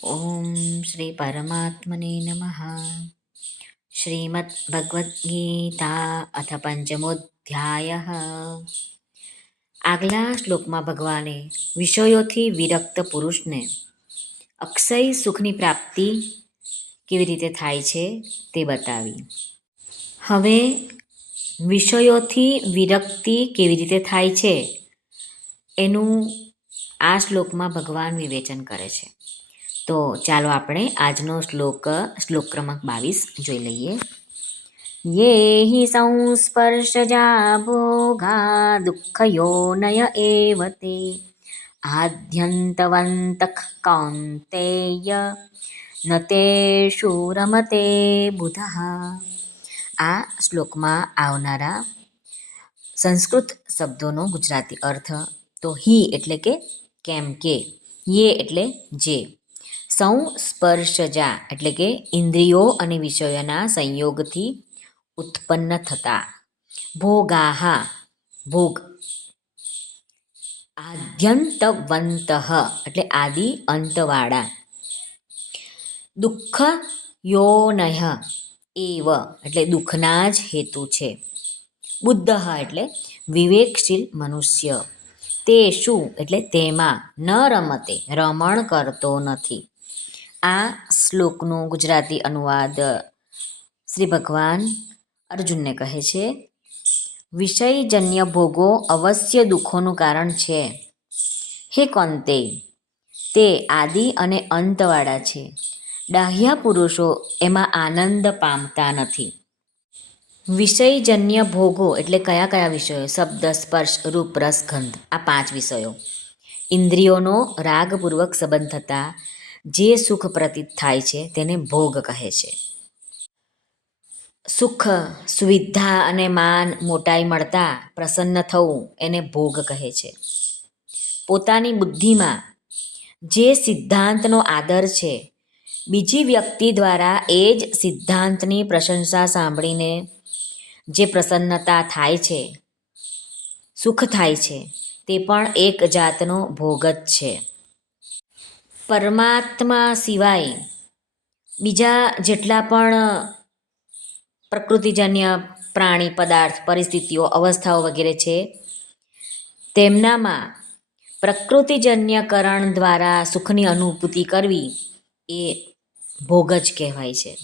ઓમ શ્રી પરમાત્મને નમઃ શ્રીમદ્ભગવદ્ગીતા અથ પંચમોધ્યાય આગલા શ્લોકમાં ભગવાને વિષયોથી વિરક્ત પુરુષને અક્ષય સુખની પ્રાપ્તિ કેવી રીતે થાય છે તે બતાવી. હવે વિષયોથી વિરક્તિ કેવી રીતે થાય છે એનું આ શ્લોકમાં ભગવાન વિવેચન કરે છે. તો ચાલો આપણે આજનો શ્લોક શ્લોક ક્રમાંક બાવીસ જોઈ લઈએ. યે હિ સંસ્પર્શજા ભોગા દુઃખયોનય एव ते आद्यन्तवन्तः કૌંતેય न તેષુ રમતે બુધઃ. આ શ્લોકમાં આવનારા સંસ્કૃત શબ્દોનો ગુજરાતી અર્થ તો હિ એટલે કે કેમ કે, યે એટલે જે. સંસ્પર્શજા એટલે કે ઇન્દ્રિયો અને વિષયોના સંયોગથી ઉત્પન્ન થતા. ભોગાહા, ભોગ, આદ્યંતવંત એટલે આદિ અંતવાળા. દુઃખ યોનય એવ એટલે દુઃખના જ હેતુ છે. બુદ્ધ એટલે વિવેકશીલ મનુષ્ય. તે શું એટલે તેમાં ન રમતે, રમણ કરતો નથી. આ શ્લોકનું ગુજરાતી અનુવાદ શ્રી ભગવાન અર્જુનને કહે છે. વિષયજન્ય ભોગો અવશ્ય દુઃખોનું કારણ છે. હે કોંતે, તે આદિ અને અંતવાળા છે. ડાહ્યા પુરુષો એમાં આનંદ પામતા નથી. વિષયજન્ય ભોગો એટલે કયા કયા વિષયો? શબ્દ, સ્પર્શ, રૂપ, રસ, ગંધ, આ પાંચ વિષયો. ઇન્દ્રિયોનો રાગપૂર્વક સંબંધ થતા જે સુખ પ્રતીત થાય છે તેને ભોગ કહે છે. સુખ સુવિધા અને માન મોટાઈ મળતા પ્રસન્ન થવું એને ભોગ કહે છે. પોતાની બુદ્ધિમાં જે સિદ્ધાંતનો આદર છે, બીજી વ્યક્તિ દ્વારા એ જ સિદ્ધાંતની પ્રશંસા સાંભળીને જે પ્રસન્નતા થાય છે, સુખ થાય છે, તે પણ એક જાતનો ભોગ જ છે. પરમાત્મા સિવાય બીજા જેટલા પણ પ્રકૃતિજન્ય પ્રાણી પદાર્થ, પરિસ્થિતિઓ, અવસ્થાઓ વગેરે છે, તેમનામાં પ્રકૃતિજન્યકરણ દ્વારા સુખની અનુભૂતિ કરવી એ ભોગ જ કહેવાય છે.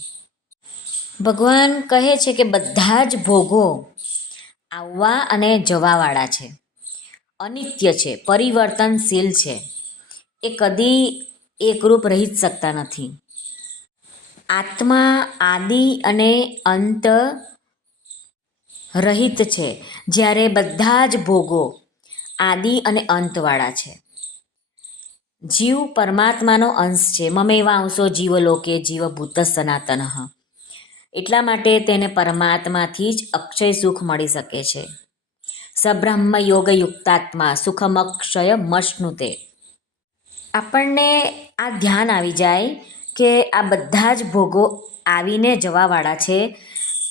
ભગવાન કહે છે કે બધા જ ભોગો આવવા અને જવાવાળા છે. અનિત્ય છે, પરિવર્તનશીલ છે. એ કદી એકરૂપ રહી જ શકતા નથી. આત્મા, આદિ અને અંત રહિત છે. જ્યારે બધા જ ભોગો આદિ અને અંતવાળા છે. જીવ પરમાત્માનો અંશ છે. મમેવા અંશો જીવલોકે જીવભૂત સનાતન. એટલા માટે તેને પરમાત્માથી જ અક્ષય સુખ મળી શકે છે. સબ્રહ્મ યોગ યુક્તાત્મા સુખમક્ષય મશ્નુતે આપણને આ ધ્યાન આવી જાય કે આ બધા જ ભોગો આવીને જવાવાળા છે,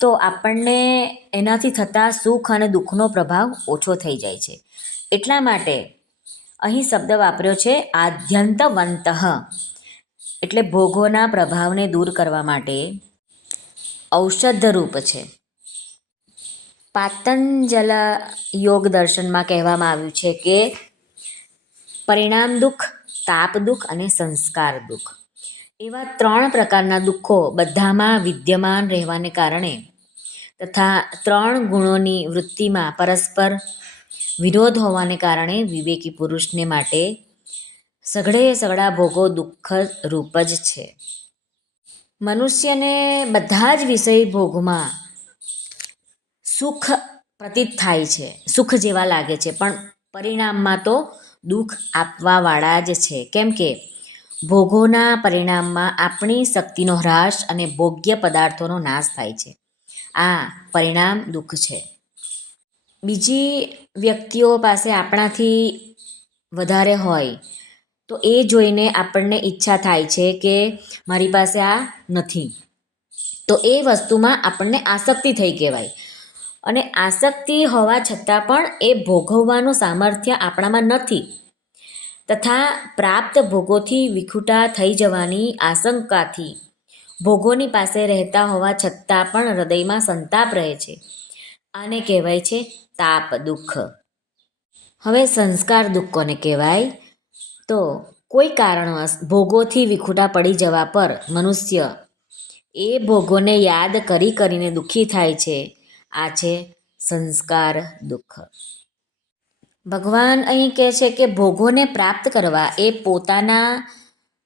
તો આપણને એનાથી થતા સુખ અને દુઃખનો પ્રભાવ ઓછો થઈ જાય છે. એટલા માટે અહીં શબ્દ વાપર્યો છે, આદ્યંતવંત, એટલે ભોગોના પ્રભાવને દૂર કરવા માટે ઔષધરૂપ છે. પાતંજલ યોગ દર્શનમાં કહેવામાં આવ્યું છે કે પરિણામ દુઃખ તાપ દુઃખ અને સંસ્કાર દુઃખ. એવા ત્રણ પ્રકારના દુઃખો બધામાં વિદ્યમાન રહેવાને કારણે તથા ત્રણ ગુણોની વૃત્તિમાં પરસ્પર વિરોધ હોવાને કારણે વિવેકી પુરુષને માટે સઘળે સઘળા ભોગો દુઃખ રૂપ જ છે. મનુષ્યને બધા જ વિષય ભોગમાં સુખ પ્રતીત થાય છે. સુખ જેવા લાગે છે. પણ પરિણામમાં તો દુઃખ આપવાવાળા જ છે. કેમ કે ભોગોના પરિણામમાં આપણી શક્તિનો હ્રાસ અને ભોગ્ય પદાર્થોનો નાશ થાય છે. આ પરિણામ દુઃખ છે. બીજી વ્યક્તિઓ પાસે આપણાથી વધારે હોય તો એ જોઈને આપણને ઈચ્છા થાય છે કે મારી પાસે આ નથી. તો એ વસ્તુમાં આપણને આસક્તિ થઈ કહેવાય. અને આસક્તિ હોવા છતાં પણ એ ભોગવવાનું સામર્થ્ય આપણામાં નથી. તથા પ્રાપ્ત ભોગોથી વિખૂટા થઈ જવાની આશંકાથી ભોગોની પાસે રહેતા હોવા છતાં પણ હૃદયમાં સંતાપ રહે છે. આને કહેવાય છે તાપ દુઃખ. હવે સંસ્કાર દુઃખ કોને કહેવાય તો કોઈ કારણવશ ભોગોથી વિખૂટા પડી જવા પર મનુષ્ય એ ભોગોને યાદ કરી કરીને દુઃખી થાય છે. આ છે સંસ્કાર દુઃખ. ભગવાન અહીં કહે છે કે ભોગોને પ્રાપ્ત કરવા એ પોતાના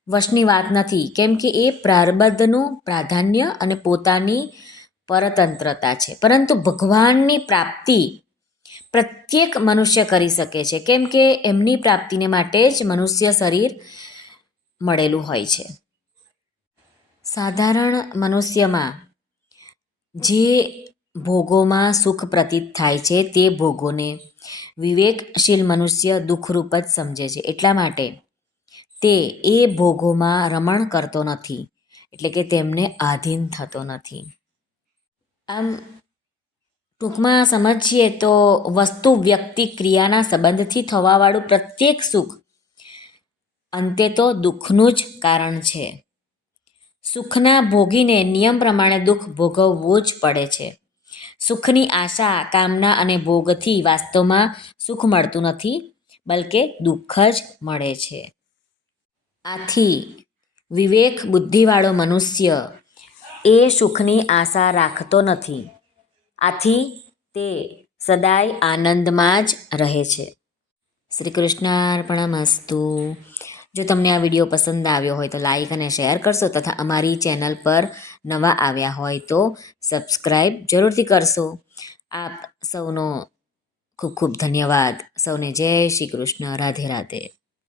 વશની વાત નથી, કેમ કે એ પ્રારબ્ધનું પ્રાધાન્ય અને પોતાની પરતંત્રતા છે. પરંતુ ભગવાનની પ્રાપ્તિ પ્રત્યેક મનુષ્ય કરી શકે છે, કેમ કે એમની પ્રાપ્તિને માટે જ મનુષ્ય શરીર મળેલું હોય છે. સાધારણ મનુષ્યમાં જે ભોગોમાં સુખ પ્રતીત થાય છે તે ભોગોને વિવેકશીલ મનુષ્ય દુઃખરૂપ જ સમજે છે. એટલા માટે તે એ ભોગોમાં રમણ કરતો નથી, એટલે કે તેમને આધીન થતો નથી. આમ ટૂંકમાં સમજીએ તો વસ્તુ વ્યક્તિ ક્રિયાના સંબંધથી થવાવાળું પ્રત્યેક સુખ અંતે તો દુઃખનું જ કારણ છે. સુખના ભોગીને નિયમ પ્રમાણે દુઃખ ભોગવવું જ પડે છે. સુખની આશા, કામના અને ભોગથી વાસ્તવમાં સુખ મળતું નથી, બલકે દુઃખ જ મળે છે. આથી વિવેક બુદ્ધિવાળો મનુષ્ય એ સુખની આશા રાખતો નથી. આથી તે સદાય આનંદમાં જ રહે છે. શ્રી કૃષ્ણાર્પણમસ્તુ જો તમને આ વીડિયો પસંદ આવ્યો હોય તો લાઈક અને શેર કરશો તથા અમારી ચેનલ પર નવા આવ્યા હોય તો સબસ્ક્રાઈબ જરૂરથી કરશો. આપ સૌનો ખૂબ ખૂબ ધન્યવાદ. સૌને જય શ્રી કૃષ્ણ. રાધે રાધે.